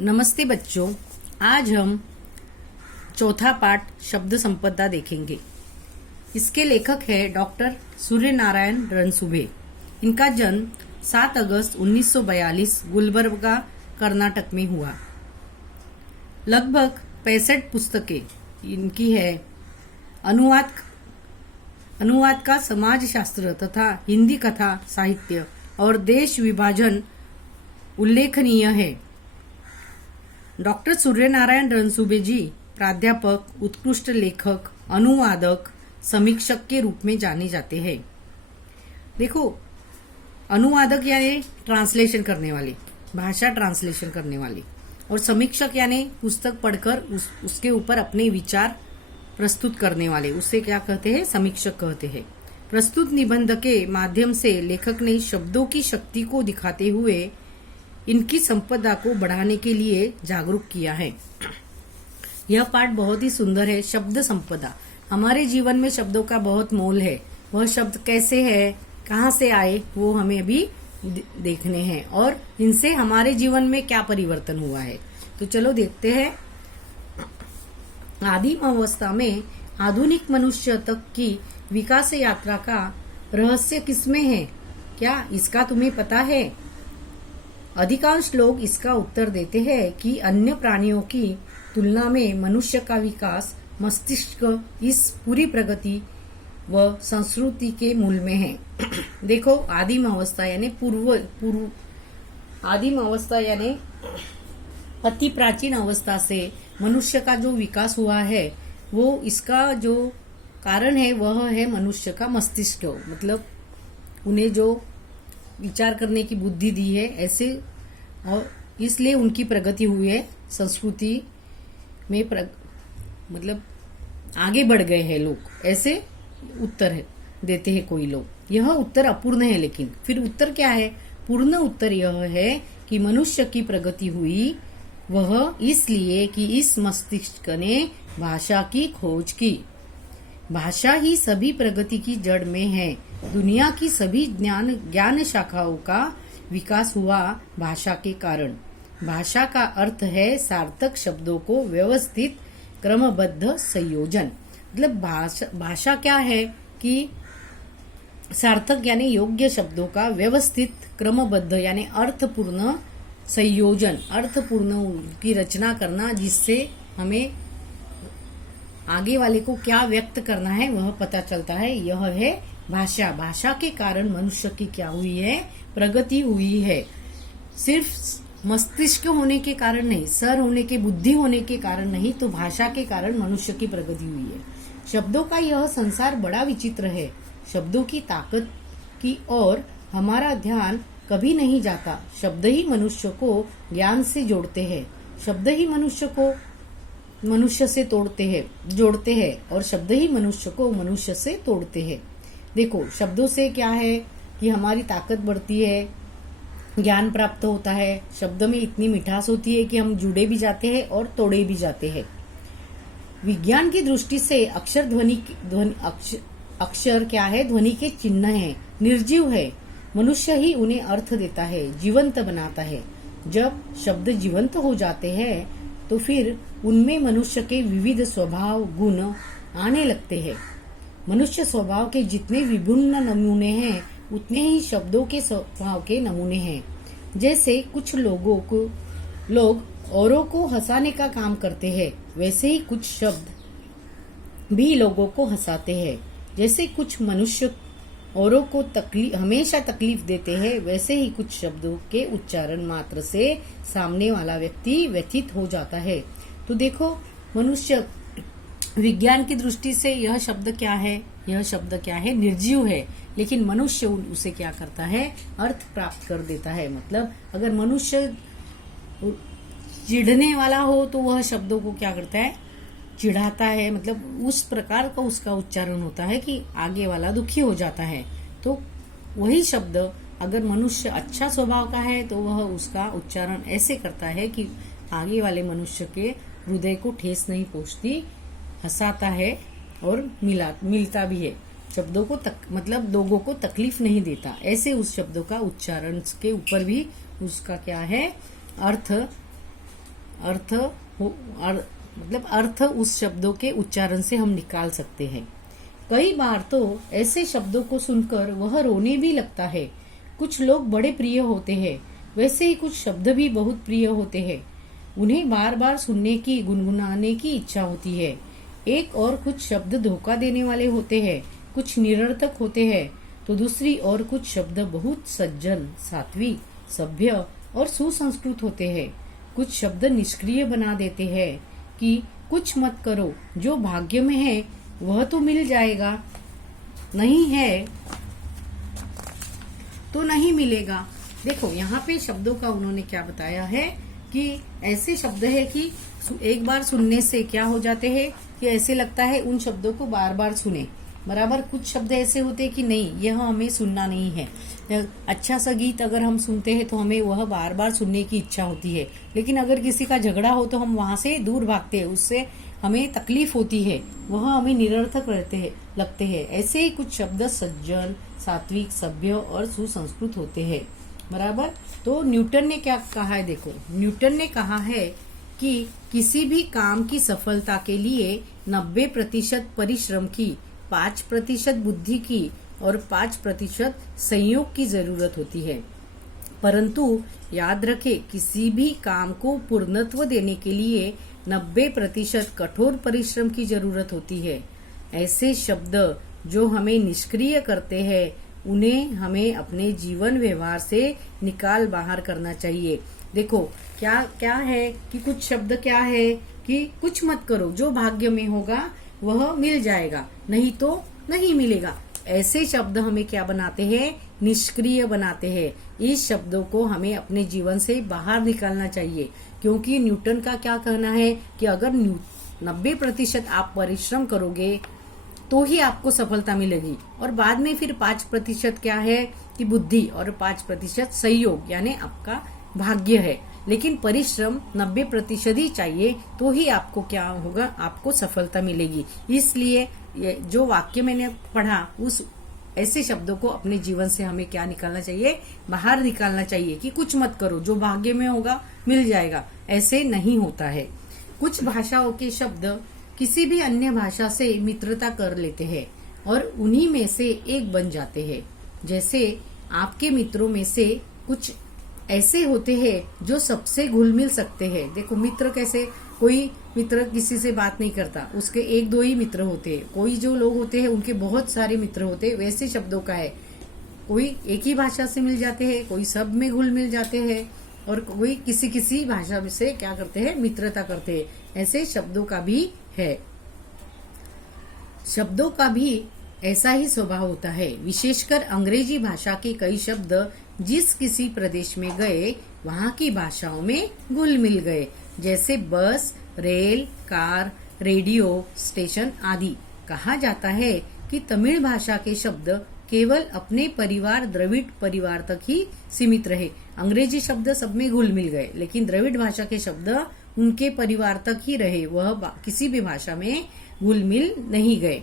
नमस्ते बच्चों, आज हम चौथा पाठ शब्द संपदा देखेंगे। इसके लेखक है डॉक्टर सूर्य नारायण रणसुभे। इनका जन्म 7 अगस्त 1942 गुलबर्गा, कर्नाटक में हुआ। लगभग 65 पुस्तकें इनकी है। अनुवाद का समाजशास्त्र तथा हिंदी कथा साहित्य और देश विभाजन उल्लेखनीय है। डॉक्टर सूर्य नारायण रणसुभे जी प्राध्यापक, उत्कृष्ट लेखक, अनुवादक, समीक्षक के रूप में जाने जाते हैं। देखो, अनुवादक यानी ट्रांसलेशन करने वाले, भाषा ट्रांसलेशन करने वाले, और समीक्षक यानी पुस्तक पढ़कर उसके ऊपर अपने विचार प्रस्तुत करने वाले, उससे क्या कहते हैं? समीक्षक कहते हैं। प्रस्तुत निबंध के माध्यम से लेखक ने शब्दों की शक्ति को दिखाते हुए इनकी संपदा को बढ़ाने के लिए जागरूक किया है। यह पाठ बहुत ही सुंदर है। शब्द संपदा, हमारे जीवन में शब्दों का बहुत मोल है। वह शब्द कैसे है, कहाँ से आए, वो हमें अभी देखने हैं, और इनसे हमारे जीवन में क्या परिवर्तन हुआ है। तो चलो देखते हैं। आदिम अवस्था में आधुनिक मनुष्य तक की विकास यात्रा का रहस्य किसमें है? क्या इसका तुम्हें पता है? अधिकांश लोग इसका उत्तर देते हैं कि अन्य प्राणियों की तुलना में मनुष्य का विकास मस्तिष्क इस पूरी प्रगति व संस्कृति के मूल में है। देखो, आदिम अवस्था यानी आदिम अवस्था यानी अति प्राचीन अवस्था से मनुष्य का जो विकास हुआ है, वो इसका जो कारण है वह है मनुष्य का मस्तिष्क। मतलब उन्हें जो विचार करने की बुद्धि दी है ऐसे, और इसलिए उनकी प्रगति हुई है। संस्कृति में मतलब आगे बढ़ गए हैं लोग, ऐसे उत्तर देते हैं कोई लोग। यह उत्तर अपूर्ण है, लेकिन फिर उत्तर क्या है? पूर्ण उत्तर यह है कि मनुष्य की प्रगति हुई वह इसलिए कि इस मस्तिष्क ने भाषा की खोज की। भाषा ही सभी प्रगति की जड़ में है। दुनिया की सभी ज्ञान शाखाओं का विकास हुआ भाषा के कारण। भाषा का अर्थ है सार्थक शब्दों को व्यवस्थित क्रमबद्ध संयोजन। मतलब भाषा क्या है कि सार्थक यानी योग्य शब्दों का व्यवस्थित क्रमबद्ध यानी अर्थपूर्ण संयोजन, अर्थपूर्ण की रचना करना, जिससे हमें आगे वाले को क्या व्यक्त करना है वह पता चलता है। यह है भाषा। भाषा के कारण मनुष्य की क्या हुई है? प्रगति हुई है। सिर्फ मस्तिष्क होने के कारण नहीं, सर होने के, बुद्धि होने के कारण नहीं, तो भाषा के कारण मनुष्य की प्रगति हुई है। शब्दों का यह संसार बड़ा विचित्र है। शब्दों की ताकत की ओर हमारा ध्यान कभी नहीं जाता। शब्द ही मनुष्य को ज्ञान से जोड़ते हैं। शब्द ही मनुष्य को मनुष्य से जोड़ते हैं, और शब्द ही मनुष्य को मनुष्य से तोड़ते हैं। देखो, शब्दों से क्या है कि हमारी ताकत बढ़ती है, ज्ञान प्राप्त होता है। शब्द में इतनी मिठास होती है कि हम जुड़े भी जाते हैं और तोड़े भी जाते हैं। विज्ञान की दृष्टि से अक्षर क्या है? ध्वनि के चिन्ह है, निर्जीव है। मनुष्य ही उन्हें अर्थ देता है, जीवंत बनाता है। जब शब्द जीवंत हो जाते हैं तो फिर उनमें मनुष्य के विविध स्वभाव गुण आने लगते हैं। मनुष्य स्वभाव के जितने विभिन्न नमूने हैं, उतने ही शब्दों के स्वभाव के नमूने हैं। जैसे कुछ लोग औरों को हंसाने का काम करते हैं, वैसे ही कुछ शब्द भी लोगों को हंसाते हैं। जैसे कुछ मनुष्य औरों को हमेशा तकलीफ देते हैं, वैसे ही कुछ शब्दों के उच्चारण मात्र से सामने वाला व्यक्ति व्यथित हो जाता है। तो देखो, मनुष्य विज्ञान की दृष्टि से यह शब्द क्या है? यह शब्द क्या है? निर्जीव है, लेकिन मनुष्य उसे क्या करता है? अर्थ प्राप्त कर देता है। मतलब अगर मनुष्य चिढ़ने वाला हो तो वह शब्दों को क्या करता है? चिढ़ाता है। मतलब उस प्रकार का उसका उच्चारण होता है कि आगे वाला दुखी हो जाता है। तो वही शब्द अगर मनुष्य अच्छा स्वभाव का है तो वह उसका उच्चारण ऐसे करता है कि आगे वाले मनुष्य के हृदय को ठेस नहीं पहुंचती, हंसाता है और मिलता भी है। शब्दों को मतलब लोगों को तकलीफ नहीं देता। ऐसे उस शब्दों का उच्चारण के ऊपर भी उसका क्या है? अर्थ अर्थ मतलब अर्थ उस शब्दों के उच्चारण से हम निकाल सकते हैं। कई बार तो ऐसे शब्दों को सुनकर वह रोने भी लगता है। कुछ लोग बड़े प्रिय होते हैं, वैसे ही कुछ शब्द भी बहुत प्रिय होते हैं। उन्हें बार बार सुनने की, गुनगुनाने की इच्छा होती है। एक और कुछ शब्द धोखा देने वाले होते हैं, कुछ निरर्थक होते हैं, तो दूसरी और कुछ शब्द बहुत सज्जन, सात्विक, सभ्य और सुसंस्कृत होते हैं। कुछ शब्द निष्क्रिय बना देते हैं कि कुछ मत करो, जो भाग्य में है वह तो मिल जाएगा, नहीं है तो नहीं मिलेगा। देखो यहाँ पे शब्दों का उन्होंने क्या बताया है कि ऐसे शब्द है कि एक बार सुनने से क्या हो जाते हैं कि ऐसे लगता है उन शब्दों को बार बार सुने। बराबर कुछ शब्द ऐसे होते हैं कि नहीं, यह हमें सुनना नहीं है। अच्छा सा गीत अगर हम सुनते हैं तो हमें वह बार बार सुनने की इच्छा होती है, लेकिन अगर किसी का झगड़ा हो तो हम वहां से दूर भागते हैं, उससे हमें तकलीफ होती है, वह हमें निरर्थक लगते हैं। ऐसे ही कुछ शब्द सज्जन, सात्विक, सभ्य और सुसंस्कृत होते हैं। बराबर। तो न्यूटन ने क्या कहा है, देखो न्यूटन ने कहा है कि किसी भी काम की सफलता के लिए 90% परिश्रम की, 5% बुद्धि की और 5% संयोग की जरूरत होती है। परंतु याद रखें, किसी भी काम को पूर्णत्व देने के लिए 90% कठोर परिश्रम की जरूरत होती है। ऐसे शब्द जो हमें निष्क्रिय करते हैं, उन्हें हमें अपने जीवन व्यवहार से निकाल बाहर करना चाहिए। देखो क्या क्या है कि कुछ शब्द क्या है कि कुछ मत करो, जो भाग्य में होगा वह मिल जाएगा, नहीं तो नहीं मिलेगा। ऐसे शब्द हमें क्या बनाते हैं, निष्क्रिय बनाते हैं। इस शब्दों को हमें अपने जीवन से बाहर निकालना चाहिए, क्योंकि न्यूटन का क्या कहना है कि अगर 90% आप परिश्रम करोगे तो ही आपको सफलता मिलेगी, और बाद में फिर 5% क्या है कि बुद्धि और 5% संयोग यानी आपका भाग्य है। लेकिन परिश्रम 90% ही चाहिए, तो ही आपको क्या होगा, आपको सफलता मिलेगी। इसलिए जो वाक्य मैंने पढ़ा, उस ऐसे शब्दों को अपने जीवन से हमें क्या निकालना चाहिए, बाहर निकालना चाहिए कि कुछ मत करो, जो भाग्य में होगा मिल जाएगा। ऐसे नहीं होता है। कुछ भाषाओं के शब्द किसी भी अन्य भाषा से मित्रता कर लेते हैं और उन्हीं में से एक बन जाते हैं। जैसे आपके मित्रों में से कुछ ऐसे होते हैं जो सबसे घुल मिल सकते हैं। देखो मित्र कैसे, कोई मित्र किसी से बात नहीं करता, उसके 1-2 ही मित्र होते हैं। कोई जो लोग होते हैं उनके बहुत सारे मित्र होते हैं। वैसे शब्दों का है, कोई एक ही भाषा से मिल जाते हैं, कोई सब में घुल मिल जाते हैं, और कोई किसी भाषा से क्या करते हैं, मित्रता करते हैं। ऐसे शब्दों का भी है। शब्दों का भी ऐसा ही स्वभाव होता है। विशेषकर अंग्रेजी भाषा के कई शब्द जिस किसी प्रदेश में गए वहाँ की भाषाओं में घुल मिल गए। जैसे बस, रेल, कार, रेडियो, स्टेशन आदि। कहा जाता है कि तमिल भाषा के शब्द केवल अपने परिवार द्रविड़ परिवार तक ही सीमित रहे। अंग्रेजी शब्द सब में घुल मिल गए, लेकिन द्रविड़ भाषा के शब्द उनके परिवार तक ही रहे, वह किसी भी भाषा में घुल मिल नहीं गए।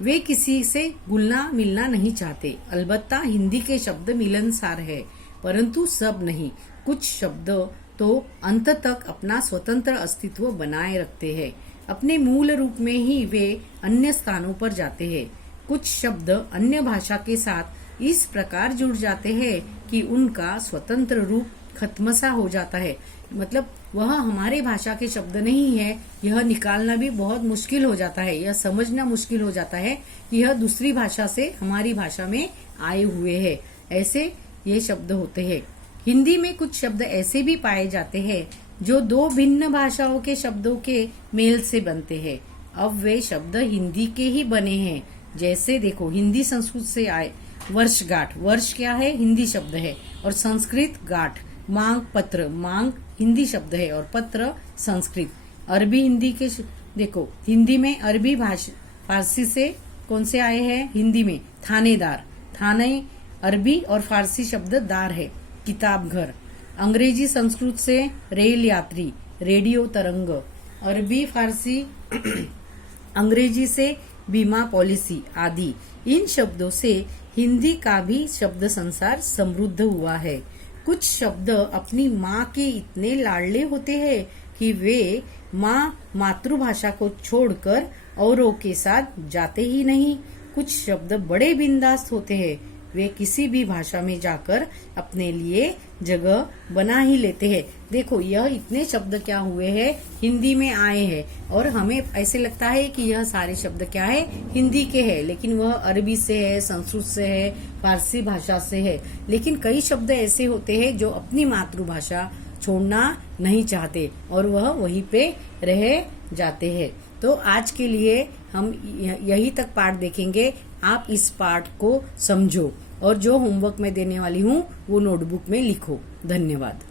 वे किसी से घुलना मिलना नहीं चाहते। अलबत्ता हिंदी के शब्द मिलनसार है, परंतु सब नहीं। कुछ शब्द तो अंत तक अपना स्वतंत्र अस्तित्व बनाए रखते हैं। अपने मूल रूप में ही वे अन्य स्थानों पर जाते हैं। कुछ शब्द अन्य भाषा के साथ इस प्रकार जुड़ जाते हैं कि उनका स्वतंत्र रूप खत्मसा हो जाता है। मतलब वह हमारे भाषा के शब्द नहीं है, यह निकालना भी बहुत मुश्किल हो जाता है, यह समझना मुश्किल हो जाता है कि यह दूसरी भाषा से हमारी भाषा में आए हुए हैं। ऐसे ये शब्द होते हैं। हिंदी में कुछ शब्द ऐसे भी पाए जाते हैं जो 2 भिन्न भाषाओं के शब्दों के मेल से बनते हैं। अब वे शब्द हिंदी के ही बने हैं। जैसे देखो, हिंदी संस्कृत से आए। वर्षगांठ, वर्ष क्या है, हिंदी शब्द है, और संस्कृत गांठ। मांग पत्र, मांग हिंदी शब्द है और पत्र संस्कृत। अरबी हिंदी के देखो, हिंदी में अरबी भाषा फारसी से कौन से आए हैं, हिंदी में थानेदार, थाने अरबी और फारसी शब्द दार है। किताब घर। अंग्रेजी संस्कृत से रेल यात्री, रेडियो तरंग। अरबी फारसी अंग्रेजी से बीमा पॉलिसी आदि। इन शब्दों से हिंदी का भी शब्द संसार समृद्ध हुआ है। कुछ शब्द अपनी माँ के इतने लाडले होते हैं कि वे मातृभाषा को छोड़कर औरों के साथ जाते ही नहीं। कुछ शब्द बड़े बिंदास होते हैं, वे किसी भी भाषा में जाकर अपने लिए जगह बना ही लेते हैं। देखो, यह इतने शब्द क्या हुए हैं, हिंदी में आए हैं, और हमें ऐसे लगता है कि यह सारे शब्द क्या है, हिंदी के हैं, लेकिन वह अरबी से है, संस्कृत से है, फारसी भाषा से है। लेकिन कई शब्द ऐसे होते हैं जो अपनी मातृभाषा छोड़ना नहीं चाहते और वह वहीं पे रह जाते हैं। तो आज के लिए हम यही तक पाठ देखेंगे। आप इस पाठ को समझो और जो होमवर्क मैं देने वाली हूँ वो नोटबुक में लिखो। धन्यवाद।